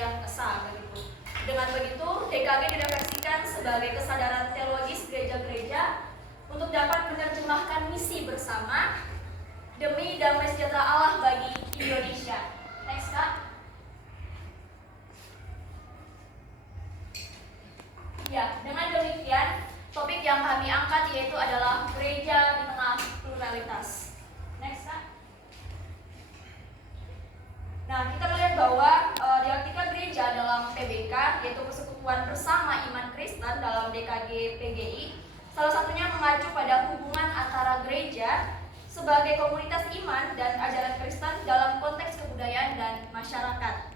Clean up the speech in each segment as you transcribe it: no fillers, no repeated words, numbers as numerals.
yang esa begitu. Dengan begitu, DKG direfleksikan sebagai kesadaran teologis gereja-gereja untuk dapat menerjemahkan misi bersama demi damai sejahtera Allah bagi Indonesia. Next, Kak. Ya, dengan demikian topik yang kami angkat yaitu adalah gereja di tengah pluralitas. Next, Kak. Nah, kita melihat bahwa dialektika gereja dalam PBK, yaitu Persekutuan Bersama Iman Kristen dalam DKG PGI, salah satunya mengacu pada hubungan antara gereja sebagai komunitas iman dan ajaran Kristen dalam konteks kebudayaan dan masyarakat.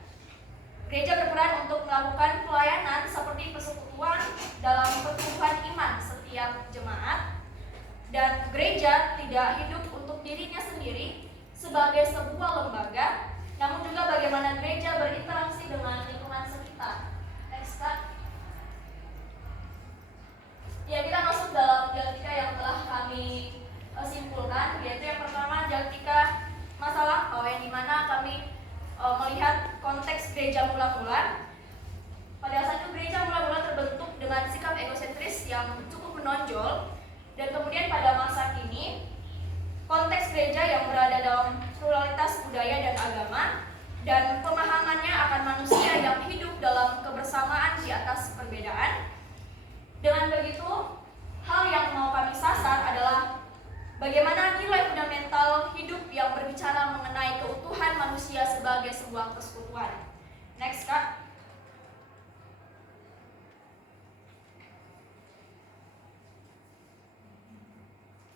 Gereja berperan untuk melakukan pelayanan seperti persekutuan dalam pertumbuhan iman setiap jemaat, dan gereja tidak hidup untuk dirinya sendiri sebagai sebuah lembaga, namun juga bagaimana gereja berinteraksi dengan lingkungan sekitar. Next, Kak. Ya, kita masuk dalam dialektika yang telah kami simpulkan, yaitu yang pertama dialektika masa lampau, yang dimana kami melihat konteks gereja mula-mula. Pada saat itu gereja mula-mula terbentuk dengan sikap egosentris yang cukup menonjol, dan kemudian pada masa kini konteks gereja yang berada dalam pluralitas budaya dan agama, dan pemahamannya akan manusia yang hidup dalam kebersamaan di atas perbedaan. Dengan begitu, hal yang mau kami sasar adalah bagaimana nilai fundamental hidup yang berbicara mengenai keutuhan manusia sebagai sebuah persekutuan. Next, Kak.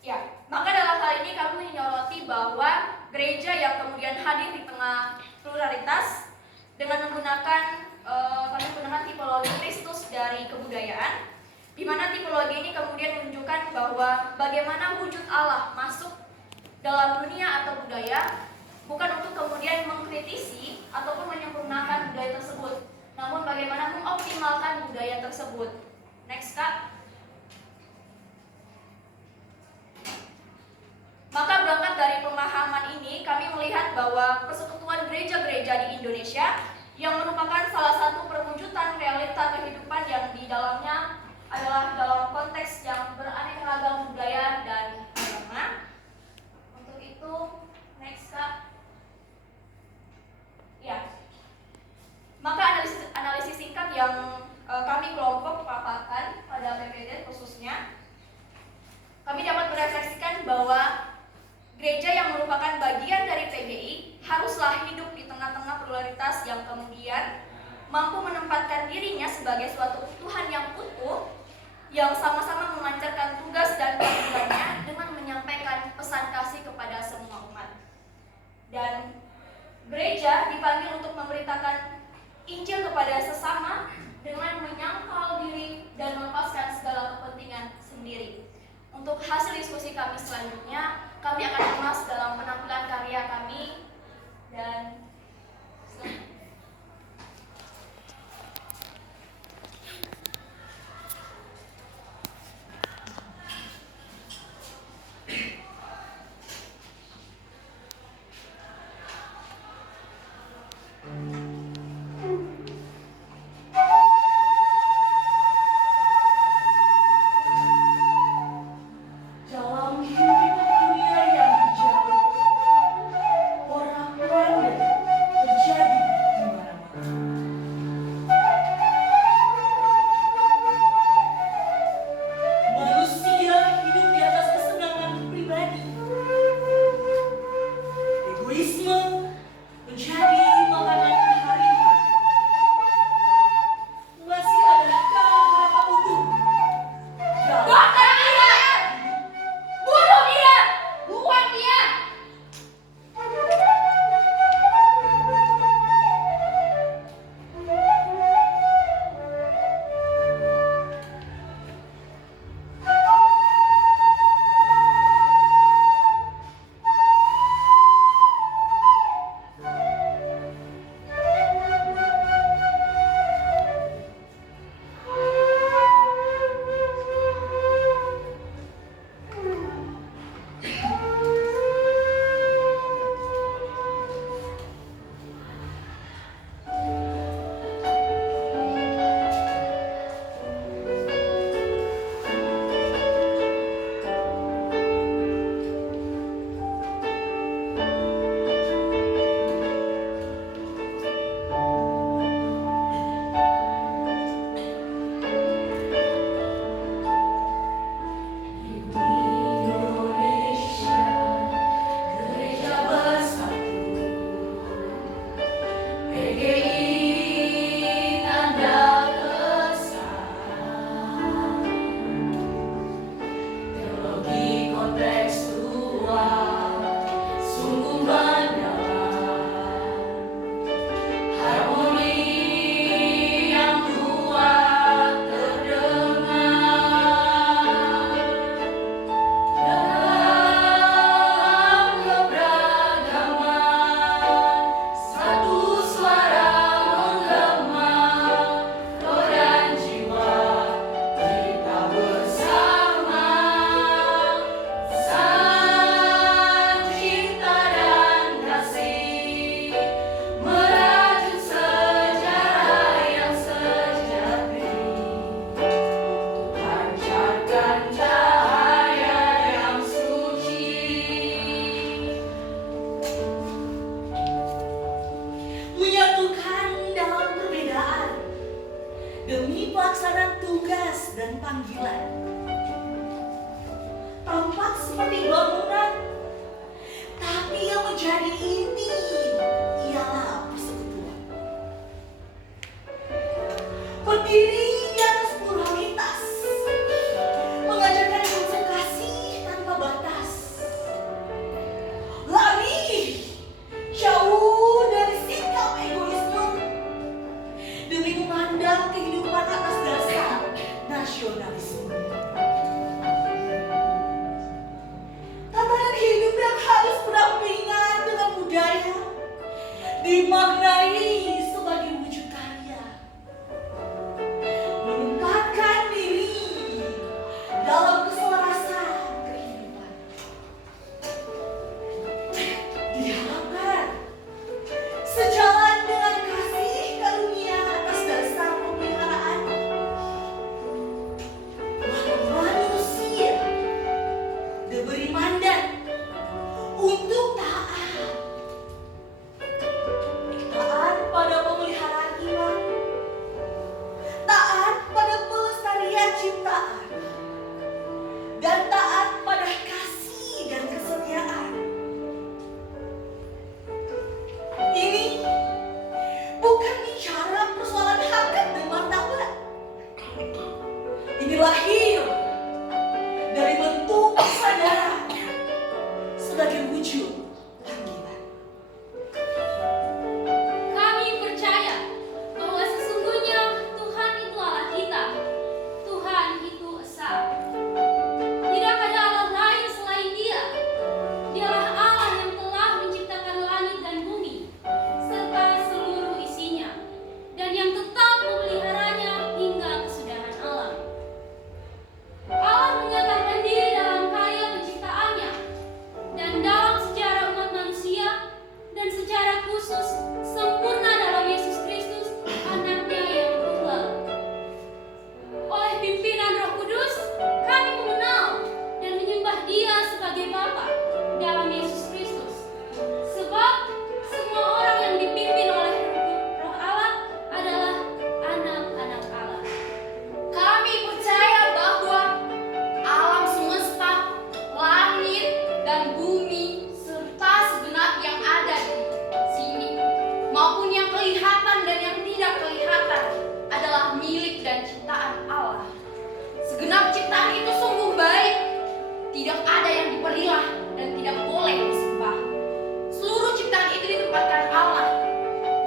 Ya, maka dalam hal ini kami menyoroti bahwa gereja yang kemudian hadir di tengah pluralitas dengan menggunakan tipologi Kristus dari kebudayaan, di mana tipologi ini kemudian menunjukkan bahwa bagaimana wujud Allah masuk dalam dunia atau budaya, bukan untuk kemudian mengkritisi ataupun menyempurnakan budaya tersebut, namun bagaimana mengoptimalkan budaya tersebut. Next, Kak. Maka berangkat dari pemahaman ini, kami melihat bahwa persekutuan gereja-gereja di Indonesia yang merupakan salah satu perwujudan realita kehidupan yang di dalamnya adalah dalam konteks yang beraneka ragam budaya dan agama. Untuk itu, next, Kak. Ya. Maka analisis singkat yang kami kelompok paparkan pada PPD khususnya, kami dapat merefleksikan bahwa gereja yang merupakan bagian dari PGI haruslah hidup di tengah-tengah pluralitas yang kemudian mampu menempatkan dirinya sebagai suatu utuhan yang utuh, yang sama-sama memancarkan tugas dan kewajibannya dengan menyampaikan pesan kasih kepada semua umat. Dan gereja dipanggil untuk memberitakan Injil kepada sesama dengan menyangkal diri dan melepaskan segala kepentingan sendiri. Untuk hasil diskusi kami selanjutnya, kami akan mengulas dalam penampilan karya kami, dan dalam hidup dunia yang jauh, orang-orang demi pelaksanaan tugas dan panggilan. Tampak seperti bangunan, tapi yang menjadi inti ialah persekutuan. Berdiri di atas pluralitas, mengajarkan unsur kasih tanpa batas. Lari jauh dari sikap egoisme demi memandang kehidupan atas dasar nasionalisme. Tatanan hidup yang harus berdampingan dengan budaya dimaknai sebagai wujud karya, menempatkan diri dalam keselarasan kehidupan. Diharapkan sejalan dengan kasih karunia atas dasar pemeliharaan, manusia diberi mandat untuk taat pada pemeliharaan iman, taat pada pelestarian ciptaan, dan taat pada kasih dan kesetiaan. Ini bukan bicara persoalan harkat dan martabat. Ini lahir dari bentuk kesadaran sebagai wujud panggilan. Kami percaya bahwa sesungguhnya Tuhan itu Allah kita. Tuhan itu esa. Tidak ada Allah lain selain Dia. Dialah Allah yang telah menciptakan langit dan bumi serta seluruh isinya, dan yang tetap memeliharanya hingga kesudahan alam. Allah menyatakan diri dalam karya penciptaannya dan dalam sejarah umat manusia, dan secara khusus sempurna dalam Yesus Kristus, anaknya yang tunggal. Oleh pimpinan Roh Kudus, kami mengenal dan menyembah Dia sebagai Bapa dalam Yesus Kristus. Sebab semua orang yang dipimpin oleh Roh Allah adalah anak-anak Allah. Kami percaya bahwa alam semesta, langit dan bumi, serta segenap yang ada di sini, maupun yang kelihatan dan yang tidak kelihatan, adalah milik dan ciptaan Allah. Segenap ciptaan itu sungguh baik, tidak ada yang diperilah dan tidak boleh disembah. Seluruh ciptaan itu ditempatkan Allah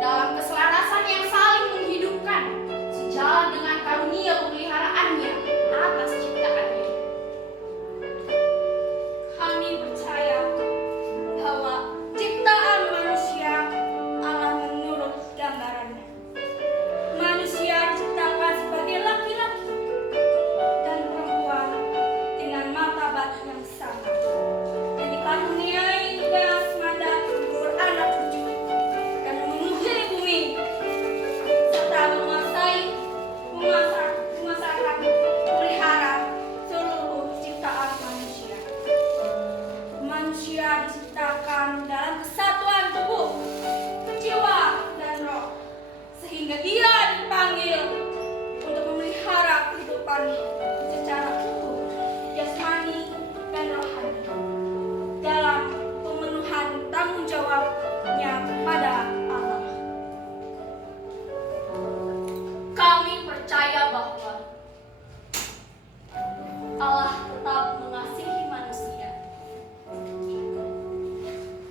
dalam keselarasan yang saling menghidupkan, sejalan dengan karunia pemeliharaannya atas ciptaannya. Kami percaya bahwa ciptaan manusia Allah menurut gambarannya. Manusia diciptakan sebagai laki-laki dan perempuan dengan martabat yang sama, dan dikaruniai tugas mandat untuk beranak cucu dan memenuhi bumi serta menguasai, memasarkan, memelihara seluruh ciptaan manusia. Manusia diciptakan dalam kesatuan tubuh, jiwa, dan roh, sehingga ia dipanggil untuk memelihara kehidupan secara utuh, jasmani dan rohani, dalam pemenuhan tanggung jawabnya pada Allah. Kami percaya bahwa Allah tetap mengasihi manusia,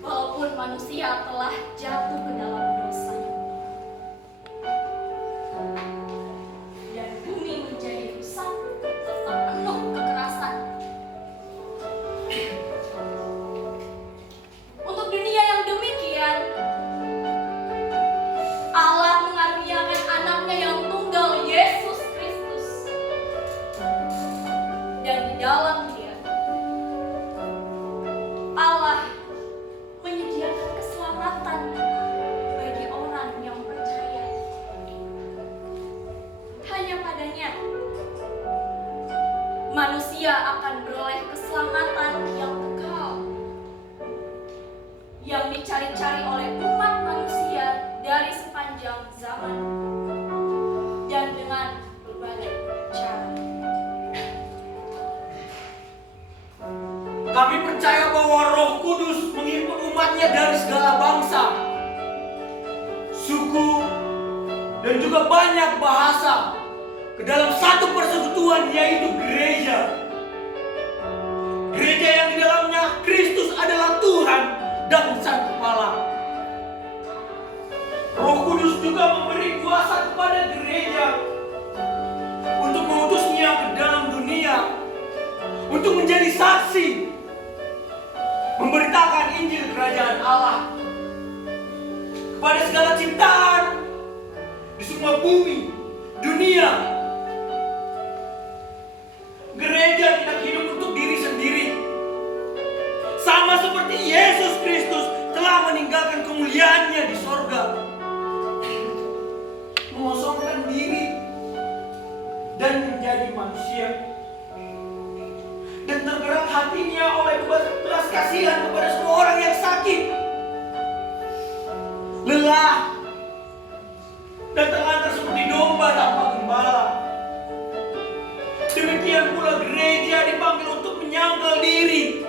walaupun manusia telah jatuh ke dalam dosa, dan bumi menjadi rusak serta penuh kekerasan. Untuk dunia yang demikian, Allah mengaruniakan anaknya yang tunggal, Yesus Kristus, dan di dalam Dia Allah menyediakan keselamatan bagi orang yang percaya. Hanya padanya manusia akan beroleh keselamatan yang kekal, yang dicari-cari oleh umat manusia dari sepanjang zaman. Dan dengan Kami percaya bahwa Roh Kudus menghimpun umatnya dari segala bangsa, suku, dan juga banyak bahasa ke dalam satu persekutuan, yaitu gereja. Gereja yang di dalamnya Kristus adalah Tuhan dan Sang Kepala. Roh Kudus juga memberi kuasa kepada gereja untuk mengutusnya ke dalam dunia, untuk menjadi saksi, memberitakan Injil Kerajaan Allah kepada segala ciptaan di semua bumi, dunia. Gereja tidak hidup untuk diri sendiri, sama seperti Yesus Kristus telah meninggalkan kemuliaannya di sorga, mengosongkan diri dan menjadi manusia, dan tergerak hatinya oleh belas kasihan kepada semua orang yang sakit, lelah, dan terlantar seperti domba tanpa gembala. Demikian pula gereja dipanggil untuk menyangkal diri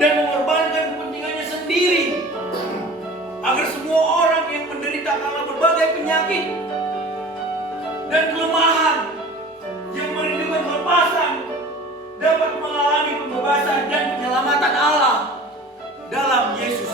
dan mengorbankan kepentingannya sendiri, agar semua orang yang menderita karena berbagai penyakit dan kelemahan, yang merindukan kelepasan, dapat mengalami pembebasan dan penyelamatan Allah dalam Yesus